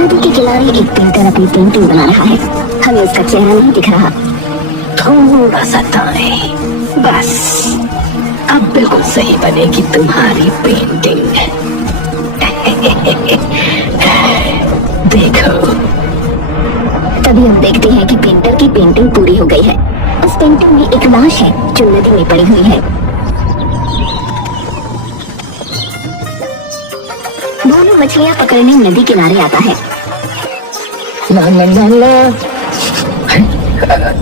नदी के किनारे एक पेंटर अपनी पेंटिंग बना रहा है। हमें उसका चेहरा नहीं दिख रहा। थोड़ा सा टाइम बस, अब बिल्कुल सही बनेगी तुम्हारी पेंटिंग। देखो। तभी हम देखते हैं कि पेंटर की पेंटिंग पूरी हो गई है। उस पेंटिंग में एक लाश है जो नदी में पड़ी हुई है। भोलू मछलियां पकड़ने नदी किनारे आता है। ला ला ला ला।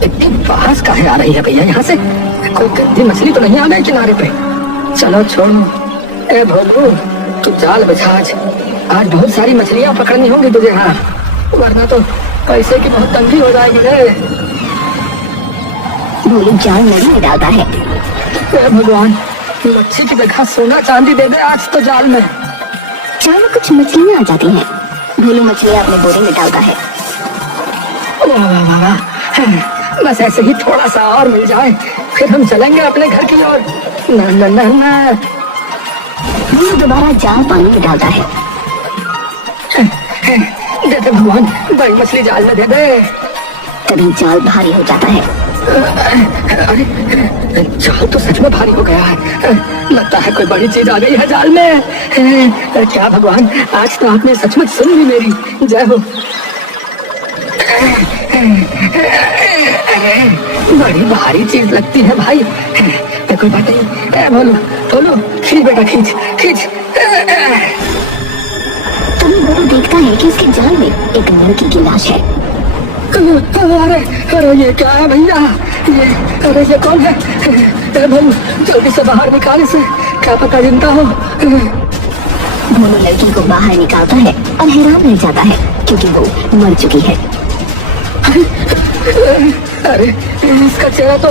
इतनी बाहर काहे आ रही है भैया यहाँ से? कोई गंदी मछली तो नहीं आ रही किनारे पे? चलो छोड़ो। ए भोलू, तू जाल बिछा आज बहुत सारी मछलियां पकड़नी होंगी तुझे। हाँ, वरना तो पैसे की बहुत तंगी हो जाएगी रे। भोलू जाल नदी में डालता है। ए भगवान, मच्छी की जगह सोना चांदी दे दे आज तो जाल में। जाल में कुछ मछलियां आ जाती हैं। भोलू मछलियां अपने बोरे में डालता है। वाह वाह वाह वाह, बस ऐसे ही थोड़ा सा और मिल जाए, फिर हम चलेंगे अपने घर की ओर। ना ना ना ना। भोलू दोबारा जाल पानी में डालता है। दे दे भगवान, बड़ी मछली जाल में दे दे। तभी जाल भारी हो जाता है। अरे, जाल तो सच में भारी हो गया है। लगता है कोई बड़ी चीज आ गई है जाल में। क्या भगवान, आज तो आपने सचमुच सुन ली मेरी। जय हो। बड़ी भारी चीज लगती है भाई। कोई बात नहीं। बोलो बोलो, खींच बेटा, खींच खींच। तभी भोलू देखता है कि उसके जाल में एक लड़की की लाश है। अरे अरे, ये क्या है भैया? ये कौन है? भोलू, जल्दी से बाहर निकाल इसे, क्या पता जिंदा हो। भोलू लड़की को बाहर निकालता है और हैरान रह जाता है क्योंकि वो मर चुकी है। अरे, इसका चेहरा तो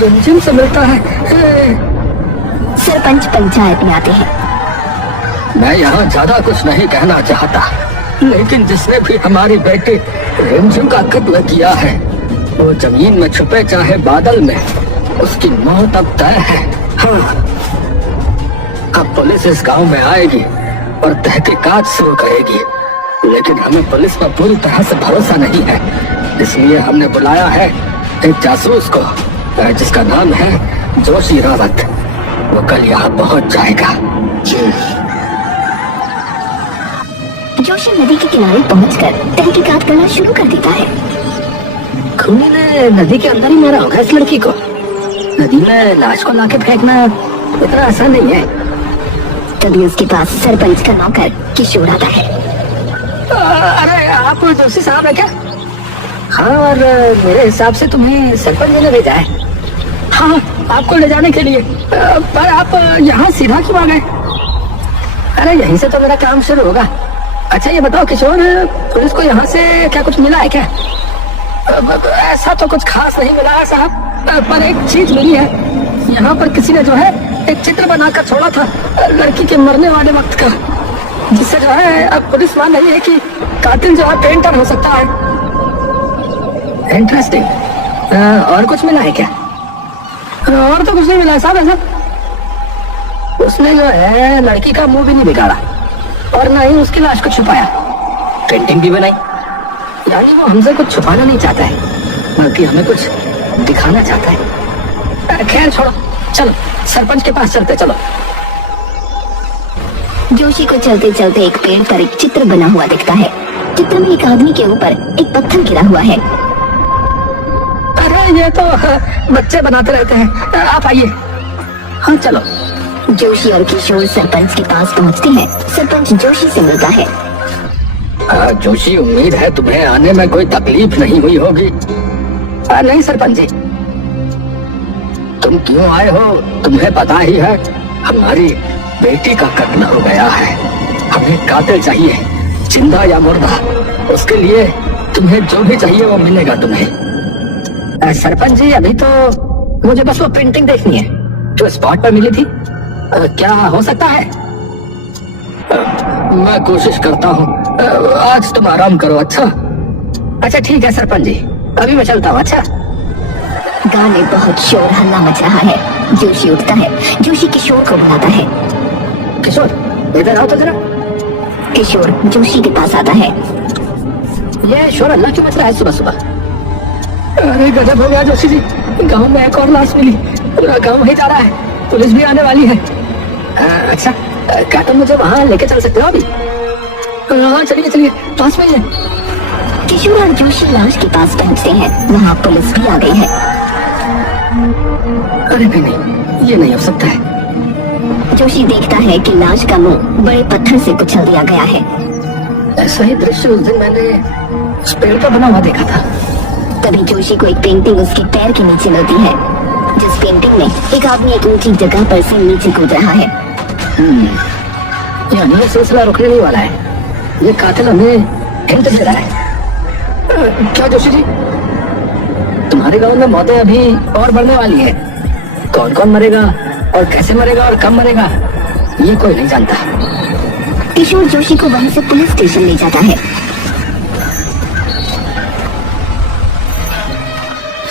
रंजीन से मिलता है। सरपंच पंचायत में आते हैं। मैं यहाँ ज्यादा कुछ नहीं कहना चाहता, लेकिन जिसने भी हमारी बेटी रिमझिम का कत्ल किया है, वो जमीन में छुपे चाहे बादल में, उसकी मौत अब तय है। हाँ, अब पुलिस इस गांव में आएगी और तहकीकात शुरू करेगी, लेकिन हमें पुलिस पर पूरी तरह से भरोसा नहीं है। इसलिए हमने बुलाया है एक जासूस को, जिसका नाम है जोशी रावत। वो कल यहाँ पहुँच जाएगा। जोशी नदी के किनारे पहुंचकर तहकीकात करना शुरू कर देता है। खूनी ने नदी के अंदर ही मारा होगा इस लड़की को। नदी में लाश को लाके फेंकना इतना आसान नहीं है। तभी उसके पास सरपंच का नौकर किशोर आता है। अरे, आप जोशी साहब है क्या? हाँ, और मेरे हिसाब से तुम्हें सरपंच ने भेजा है। हाँ, आपको ले जाने के लिए। पर आप यहाँ सीधा क्यों आ गए? अरे, यहीं से तो मेरा काम शुरू होगा। अच्छा ये बताओ किशोर, पुलिस को यहाँ से क्या कुछ मिला है क्या? ऐसा तो कुछ खास नहीं मिला है साहब, पर एक चीज मिली है। यहाँ पर किसी ने जो है एक चित्र बनाकर छोड़ा था लड़की के मरने वाले वक्त का, जिससे जो है अब पुलिस मान रही है कि कातिल जो है पेंटर हो सकता है। इंटरेस्टिंग। और कुछ मिला है क्या? और तो कुछ नहीं मिला साहब। ऐसा उसने जो है लड़की का मुंह भी नहीं बिगाड़ा और ना ही उसकी लाश को छुपाया, पेंटिंग भी बनाई। यानी वो हमसे कुछ छुपाना नहीं चाहता है, बल्कि हमें कुछ दिखाना चाहता है। खैर छोड़ो, चलो सरपंच के पास चलते। चलो। जोशी को चलते चलते एक पेड़ पर एक चित्र बना हुआ दिखता है। चित्र में एक आदमी के ऊपर एक पत्थर गिरा हुआ है। अरे, ये तो बच्चे बनाते रहते हैं। आप आइए। हाँ चलो। जोशी और किशोर सरपंच के पास पहुंचते हैं। सरपंच जोशी से मिलता है। जोशी, उम्मीद है तुम्हें आने में कोई तकलीफ नहीं हुई होगी। नहीं सरपंच जी। तुम क्यों आए हो तुम्हें पता ही है। हमारी बेटी का कत्ल हो गया है। हमें कातिल चाहिए, जिंदा या मुर्दा। उसके लिए तुम्हें जो भी चाहिए वो मिलेगा तुम्हें। सरपंच जी, अभी तो मुझे बस वो पेंटिंग देखनी है जो स्पॉट पर मिली थी। क्या हो सकता है? मैं कोशिश करता हूँ। आज तुम आराम करो। अच्छा ठीक है सरपंच जी, अभी मैं चलता हूँ। अच्छा। गांव में बहुत शोर हल्ला मच रहा है। जोशी उठता है। जोशी किशोर को बुलाता है। किशोर, इधर आओ तो जरा। किशोर जोशी के पास आता है। ये शोर अल्लाह क्यों मच रहा है सुबह सुबह? अरे गजब हो गया जोशी जी, गांव में एक और लाश मिली, पूरा गांव वहीं जा रहा है, पुलिस भी आने वाली है। अच्छा, क्या तुम मुझे वहाँ लेके चल सकते हो अभी? हाँ चलिए चलिए, पास में ही है। किशोर और जोशी लाश के पास पहुंचते हैं। वहाँ पुलिस भी आ गई है। अरे नहीं, ये नहीं हो सकता है। जोशी देखता है कि लाश का मुंह बड़े पत्थर से कुचल दिया गया है। ऐसा ही दृश्य उस दिन मैंने उस पेड़ पर बना हुआ देखा था। तभी जोशी को एक पेंटिंग उसके पैर के नीचे मिलती है, जिस पेंटिंग में एक आदमी एक ऊंची जगह पर से नीचे कूद रहा है। यानी ये सिलसिला रुकने नहीं वाला है। ये कातिल हमें हिंट दे रहा है। क्या जोशी जी, तुम्हारे गांव में मौतें अभी और बढ़ने वाली है। कौन कौन मरेगा और कैसे मरेगा और कब मरेगा, ये कोई नहीं जानता। किशोर जोशी को वहीं से पुलिस स्टेशन ले जाता है।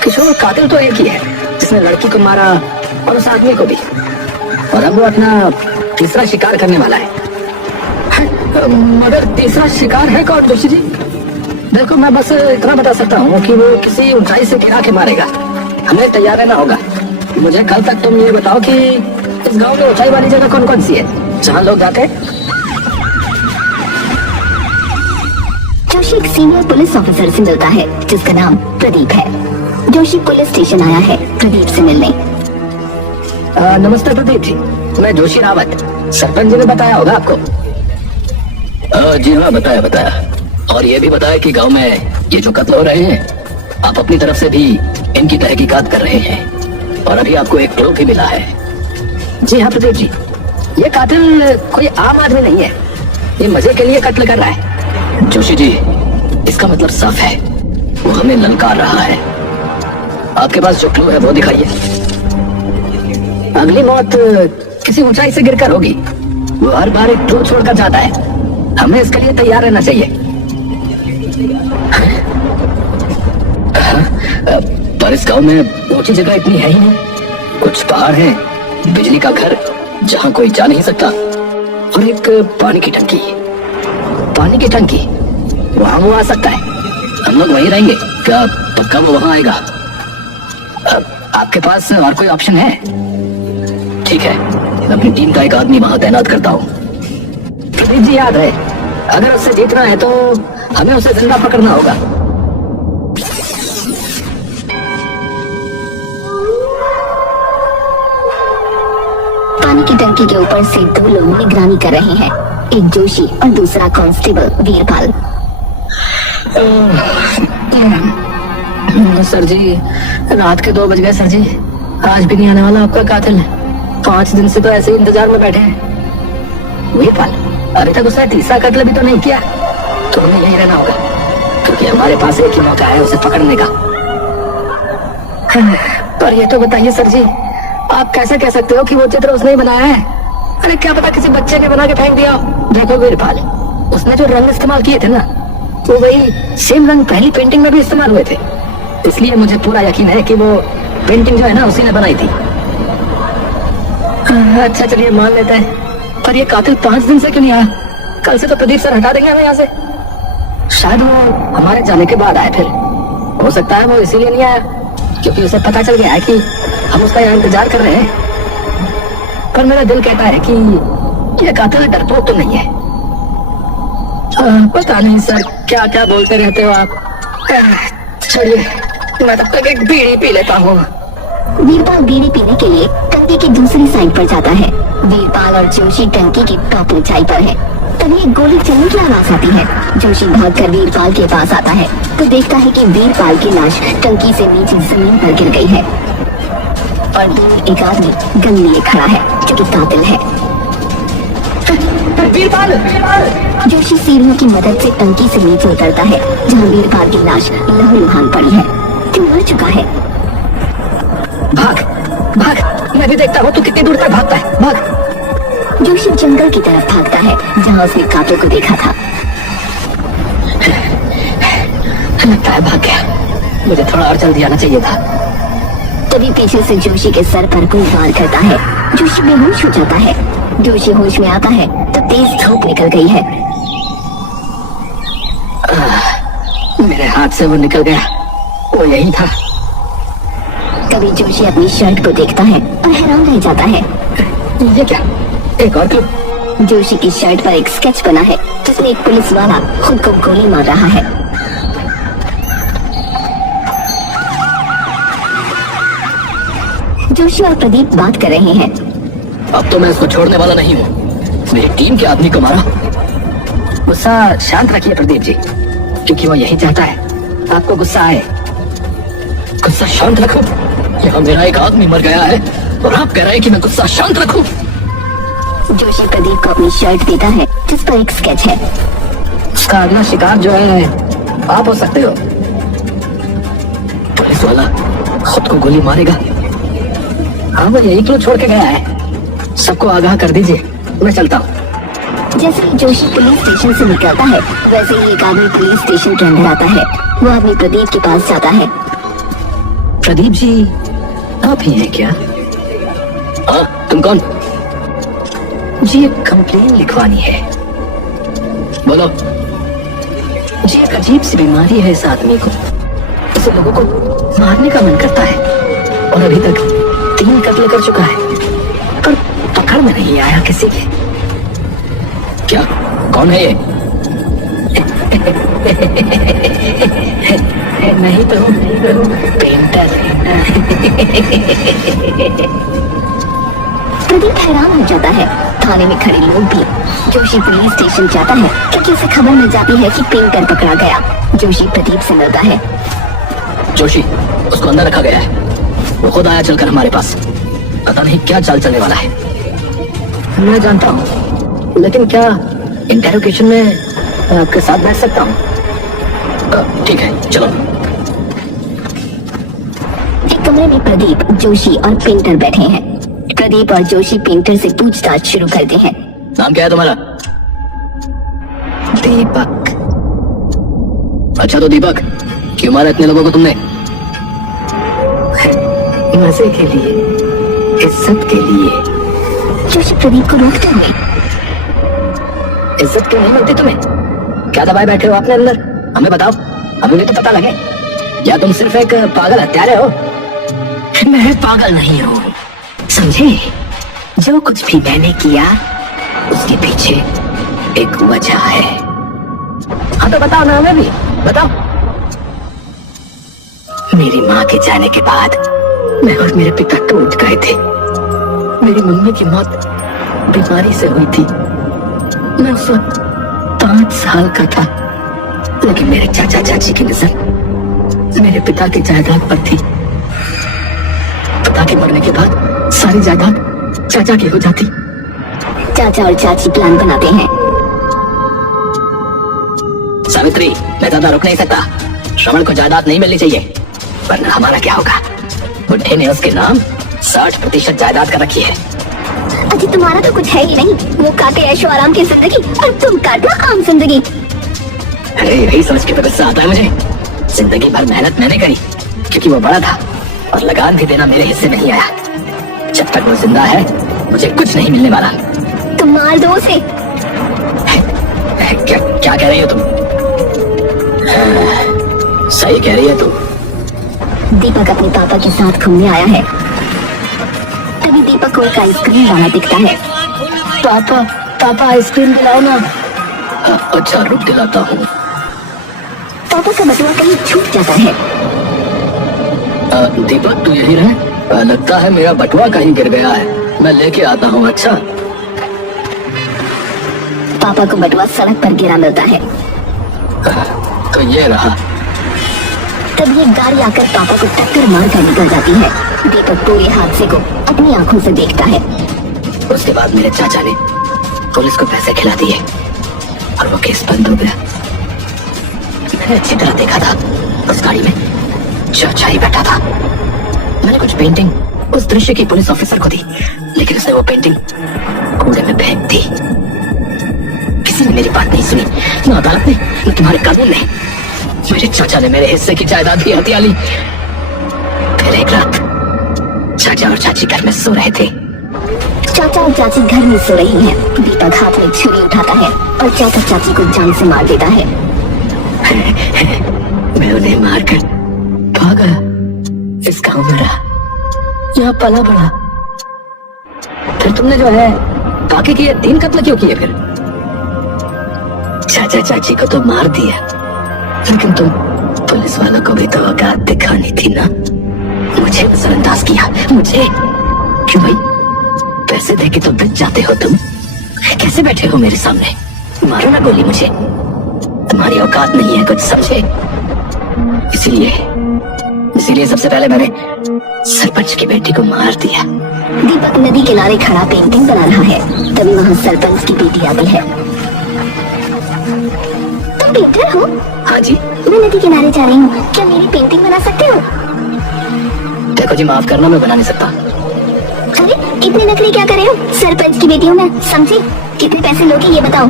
किशोर, कातिल तो एक ही है जिसने लड़की को मारा और उस आदमी को भी, और अब वो अपना तीसरा शिकार करने वाला है। मगर तीसरा शिकार है कौन जोशी जी? देखो, मैं बस इतना बता सकता हूँ कि वो किसी ऊंचाई से गिरा के मारेगा। हमें तैयार रहना होगा। मुझे कल तक तुम ये बताओ कि इस गांव में ऊंचाई वाली जगह कौन कौन सी है जहाँ लोग जाते हैं? जोशी एक सीनियर पुलिस ऑफिसर से मिलता है जिसका नाम प्रदीप है। जोशी पुलिस स्टेशन आया है प्रदीप से मिलने। नमस्ते प्रदीप जी, मैं जोशी रावत, सरपंच जी ने बताया होगा आपको। जी हाँ, बताया। और ये भी बताया कि गांव में ये जो कत्ल हो रहे हैं, आप अपनी तरफ से भी इनकी तहकीकात कर रहे हैं, और अभी आपको एक क्लू भी मिला है। जी हाँ प्रदीप जी, ये कातिल कोई आम आदमी नहीं है। ये मजे के लिए कत्ल कर रहा है। जोशी जी, इसका मतलब साफ है, वो हमें ललकार रहा है। आपके पास जो क्लू है वो दिखाइए। अगली मौत किसी ऊंचाई से गिरकर होगी। वो हर बार एक क्लू छोड़कर जाता है। हमें इसके लिए तैयार रहना चाहिए। पर इस गांव में ऊंची जगह इतनी है ही नहीं। कुछ पहाड़ है, बिजली का घर जहां कोई जा नहीं सकता, और एक पानी की टंकी। पानी की टंकी, वहाँ वो आ सकता है। हम लोग वहीं रहेंगे क्या? पक्का वो वहां आएगा? आपके पास और कोई ऑप्शन है? ठीक है, मैं अपनी टीम का एक आदमी वहां तैनात करता हूँ। प्रदीप जी, याद है, अगर उससे जीतना है तो हमें उसे जिंदा पकड़ना होगा। पानी की टंकी के ऊपर से दो लोग निगरानी कर रहे हैं, एक जोशी और दूसरा कांस्टेबल वीरपाल। सर जी, रात के 2 बज गए सर जी। आज भी नहीं आने वाला आपका कातिल। 5 दिन से तो ऐसे ही इंतजार में बैठे हैं। वीरपाल, अभी तक उसने तीसरा कत्ल भी तो नहीं किया। तो हमें यही रहना होगा, क्योंकि हमारे पास एक ही मौका है उसे पकड़ने का। पर ये तो बताइए सर जी, आप कैसे कह सकते हो कि वो चित्र उसने ही बनाया है? अरे क्या पता किसी बच्चे ने बना के फेंक दिया हो। देखो वीरपाल, उसने जो रंग इस्तेमाल किए थे ना, वो वही सेम रंग पहली पेंटिंग में भी इस्तेमाल हुए थे। इसलिए मुझे पूरा यकीन है कि वो पेंटिंग जो है ना, उसी ने बनाई थी। अच्छा चलिए, मान लेते हैं। पर ये कातिल 5 दिन से क्यों नहीं आया? कल से तो प्रदीप सर हटा देंगे हमें यहाँ से। शायद वो हमारे जाने के बाद आए। फिर हो सकता है वो इसीलिए नहीं आया क्योंकि उसे पता चल गया है कि हम उसका यहाँ इंतजार कर रहे हैं। पर मेरा दिल कहता है कि ये कातिल डरपोक तो नहीं है। पता नहीं सर, क्या क्या बोलते रहते हो आप। छोड़िए, मैं तब तक एक बीड़ी पी लेता हूँ। वीरपाल बीड़ी पीने के लिए टंकी की दूसरी साइड पर जाता है। वीरपाल और जोशी टंकी की टॉप ऊंचाई पर है। तभी एक गोली चलने की आवाज आती है। जोशी भागकर वीरपाल के पास आता है तो देखता है कि वीरपाल की लाश टंकी से नीचे जमीन पर गिर गई है और दूर एक आदमी गन लिए खड़ा है जो कि कातिल है। वीरपाल! जोशी सीढ़ियों की मदद से टंकी से नीचे उतरता है जहाँ वीरपाल की लाश लहूलुहान पड़ी है। तू मर चुका है। भाग भाग, मैं भी देखता हूँ तू कितनी दूर तक भागता है। भाग। जोशी जंगल की तरफ भागता है जहाँ उसने कातों को देखा था। लगता है भाग गया। मुझे थोड़ा और जल्दी आना चाहिए था। तभी पीछे से जोशी के सर पर कोई वार करता है। जोशी बेहोश हो जाता है। जोशी होश में आता है तो तेज धूप निकल गई है। मेरे हाथ से वो निकल गया, वो यही था। तभी जोशी अपनी शर्ट को देखता है और हैरान रह जाता है। ये क्या, एक और क्लू? जोशी की शर्ट पर एक स्केच बना है जिसमें एक पुलिस वाला खुद को गोली मार रहा है। जोशी और प्रदीप बात कर रहे हैं। अब तो मैं इसको छोड़ने वाला नहीं हूँ। मेरी टीम के आदमी को मारा। गुस्सा शांत रखिए प्रदीप जी, क्योंकि वो यही चाहता है आपको गुस्सा आए। गुस्सा शांत रखो? यहाँ मेरा एक आदमी मर गया है और आप कह रहे हैं कि मैं गुस्सा शांत रखूं? जोशी प्रदीप को अपनी शर्ट देता है जिस पर एक स्केच है। उसका अगला शिकार जो है आप हो सकते हो। पुलिस वाला खुद को गोली मारेगा? हाँ, वो यही क्लू छोड़ के गया है। सबको आगाह कर दीजिए, मैं चलता हूँ। जैसे ही जोशी पुलिस स्टेशन से निकलता है वैसे ही एक आदमी पुलिस स्टेशन के अंदर आता है। वो आदमी प्रदीप के पास जाता है। प्रदीप जी, आप ही हैं क्या? हाँ, तुम कौन? जी, एक कंप्लेन लिखवानी है। बोलो। जी, एक अजीब सी बीमारी है इस आदमी को। इसे लोगों को मारने का मन करता है और अभी तक 3 कत्ल कर चुका है, पर पकड़ में नहीं आया किसी के। क्या, कौन है ये? नहीं तो पेंटर। प्रदीप हैरान हो जाता है। थाने में खड़े लोग भी। जोशी पुलिस स्टेशन जाता है क्योंकि उसे खबर मिल जाती है कि पेंटर पकड़ा गया। जोशी प्रदीप से मिलता है। जोशी, उसको अंदर रखा गया है। वो खुद आया चलकर हमारे पास। पता नहीं क्या चाल चलने वाला है। मैं जानता हूँ, लेकिन क्या इंटेरोगेशन में आपके साथ बैठ सकता हूँ? ठीक है, चलो। एक कमरे में प्रदीप, जोशी और पेंटर बैठे हैं। प्रदीप और जोशी पेंटर से पूछताछ शुरू करते हैं। नाम क्या है तुम्हारा? दीपक। अच्छा, तो दीपक, क्यों मारा इतने लोगों को तुमने? मजे के लिए, इज्जत के लिए। जोशी प्रदीप को रोकते हुए। इज्जत क्यों नहीं मिलती तुम्हें? क्या दबाए बैठे हो आपने अंदर? हमें बताओ, हमें भी तो पता लगे। या तुम सिर्फ एक पागल हत्यारे हो? मैं पागल नहीं हूँ, समझे? जो कुछ भी मैंने किया उसके पीछे एक वजह है। हाँ तो बताओ ना, हमें भी बताओ। मेरी माँ के जाने के बाद मैं और मेरे पिता टूट गए थे। मेरी मम्मी की मौत बीमारी से हुई थी। मैं उस वक्त 5 साल का था, लेकिन मेरे चाचा चाची की नजर मेरे पिता की जायदाद पर थी। पिता के मरने के बाद सारी जायदाद चाचा की हो जाती। चाचा और चाची प्लान बनाते हैं। सावित्री, मैं ज्यादा रुक नहीं सकता। श्रवण को जायदाद नहीं मिलनी चाहिए, वरना हमारा क्या होगा? बुढ़े ने उसके नाम 60% जायदाद कर रखी है। अजी, तुम्हारा तो कुछ है ही नहीं। वो काटे ऐशो आराम की जिंदगी और तुम काटो आम जिंदगी। अरे, यही सोच के तो गुस्सा आता है मुझे। जिंदगी भर मेहनत मैंने करी क्योंकि वो बड़ा था, और लगान भी देना मेरे हिस्से में ही आया। जब तक वो जिंदा है मुझे कुछ नहीं मिलने वाला। तुम मार दो उसे। क्या कह रही हो तुम? सही कह रही है तुम। दीपक अपने पापा के साथ घूमने आया है। तभी दीपक को एक आइसक्रीम वाला दिखता है। पापा, पापा आइसक्रीम दिलाओ ना। अच्छा, रुक दिलाता हूँ। पापा का बटुआ कहीं छूट जाता है। दीपक, तू यही रहे। लगता है मेरा बटुआ कहीं गिर गया है, मैं लेके आता हूँ। अच्छा। पापा को बटुआ सड़क पर गिरा मिलता है। तो ये रहा। तभी एक गाड़ी आकर पापा को टक्कर मारकर निकल जाती है। दीपक पूरे हादसे को अपनी आंखों से देखता है। उसके बाद मेरे चाचा ने पुलिस को पैसे खिला दिए और वो केस बंद हो गया। मैंने अच्छी तरह देखा था उस गाड़ी में चाचा ही बैठा था। मैंने कुछ पेंटिंग उस दृश्य की पुलिस ऑफिसर को दी, लेकिन उसने वो पेंटिंग कूड़े में फेंक दी। किसी ने मेरी बात नहीं सुनी, न अदालत ने न तुम्हारे कानून ने। मेरे चाचा ने मेरे हिस्से की जायदाद भी हथिया ली। फिर एक रात चाचा और चाची घर में सो रहे थे। चाचा और चाची घर में सो रही हैं। दीपक हाथ में छुरी उठाता है और चाचा चाची को जान से मार देता है। मैं उन्हें मारकर भागा, इस गांव में रहा, यहाँ पला बड़ा। फिर तुमने जो है बाकी के 3 कत्ल क्यों किए फिर? चाचा चाची को तो मार दिया, लेकिन तुम पुलिस वालों को भी तो औकात दिखानी थी ना। मुझे नजरअंदाज किया, मुझे। क्यों भाई, पैसे देके तो बच जाते हो तुम, कैसे बैठे हो मेरे सामने? मारो ना गोली मुझे, तुम्हारी औकात नहीं है कुछ समझे। इसीलिए सबसे पहले मैंने सरपंच की बेटी को मार दिया। दीपक नदी किनारे खड़ा पेंटिंग बना रहा है, तभी वहाँ सरपंच की बेटी आती है। तुम पेंटर हो? हाँ जी। मैं नदी किनारे जा रही हूँ, क्या मेरी पेंटिंग बना सकते हो? देखो जी, माफ करना, मैं बना नहीं सकता। अरे इतनी नकली क्या कर रहे हो? सरपंच की बेटी हूँ मैं, समझी? कितने पैसे लोगे ये बताओ।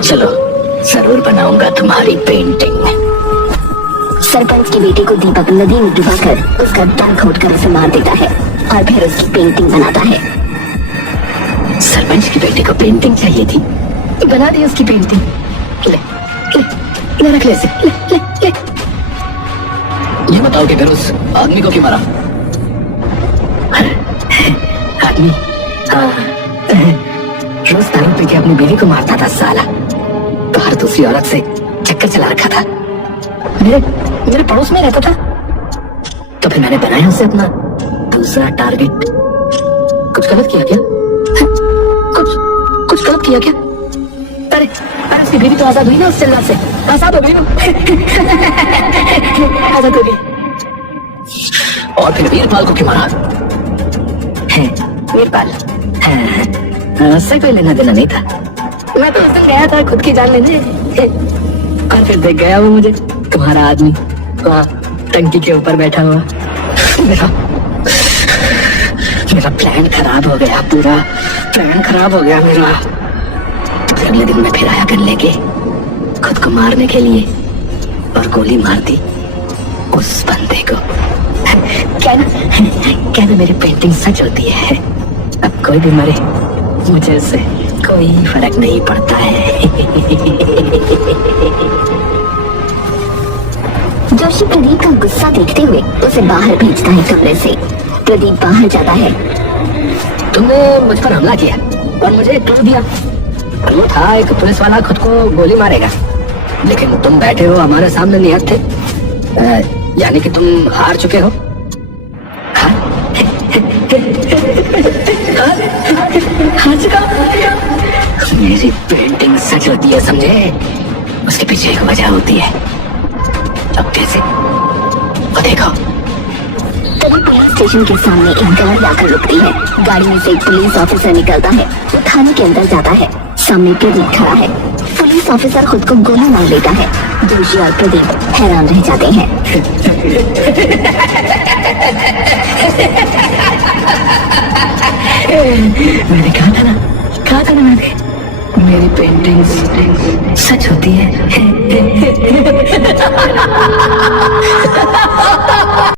चलो, जरूर बनाऊंगा तुम्हारी पेंटिंग। सरपंच की बेटी को दीपक नदी में डुबाकर उसका दम घोटकर उसे मार देता है और फिर उसकी पेंटिंग बनाता है। सरपंच की बेटी को पेंटिंग चाहिए थी, बना दी उसकी पेंटिंग। ले, ले, ले रख ले, ले, ले, ले। ये बताओ कि फिर उस आदमी को क्यों मारा? आदमी? हाँ, रोज दारू पी के अपनी बीवी को मारता था साला। बाहर दूसरी औरत से चक्कर चला रखा था। मेरे पड़ोस में रहता था, तो फिर मैंने बनाया उसे अपना दूसरा टारगेट। कुछ गलत किया क्या? कुछ गलत किया क्या? अरे उसकी बीवी तो आजाद हुई ना उस चिल्ला से, आजाद हो गई ना। आजाद हो गई। और फिर वीरपाल को क्यों मारा? वीरपाल उससे कोई लेना देना नहीं था। मैं तो उस दिन गया था खुद की जान लेने, और फिर देख गया वो मुझे, तुम्हारा आदमी वहाँ टंकी के ऊपर बैठा हुआ। मेरा प्लान खराब हो गया, पूरा प्लान खराब हो गया मेरा। अगले दिन मैं फिर आया कर लेके खुद को मारने के लिए, और गोली मार दी उस बंदे को। क्या ना मेरी पेंटिंग सच होती है। अब कोई भी मरे, मुझे उससे कोई फर्क नहीं पड़ता है। जोशी प्रदीप का गुस्सा देखते हुए उसे बाहर भेजता है कमरे से। प्रदीप बाहर जाता है। तुमने मुझ पर हमला किया और मुझे क्लू दिया। वो था एक पुलिस वाला खुद को गोली मारेगा, लेकिन तुम बैठे हो हमारे सामने निहत्थे, यानी कि तुम हार चुके हो। हार चुका? मेरी पेंटिंग सच होती है, समझे? उसके पीछे एक वजह होती है। अब कैसे? वो देखो। तभी पुलिस स्टेशन के सामने एक गाड़ी आकर रुकती है। गाड़ी में से एक पुलिस ऑफिसर निकलता है। वो थाने के अंदर जाता है। सामने प्रदीप खड़ा है। पुलिस ऑफिसर खुद को गोली मार लेता है। जोशी और प्रदीप हैरान रह जाते हैं। मैंने कहा था ना मैंने, मेरी पेंटिंग सच होती है।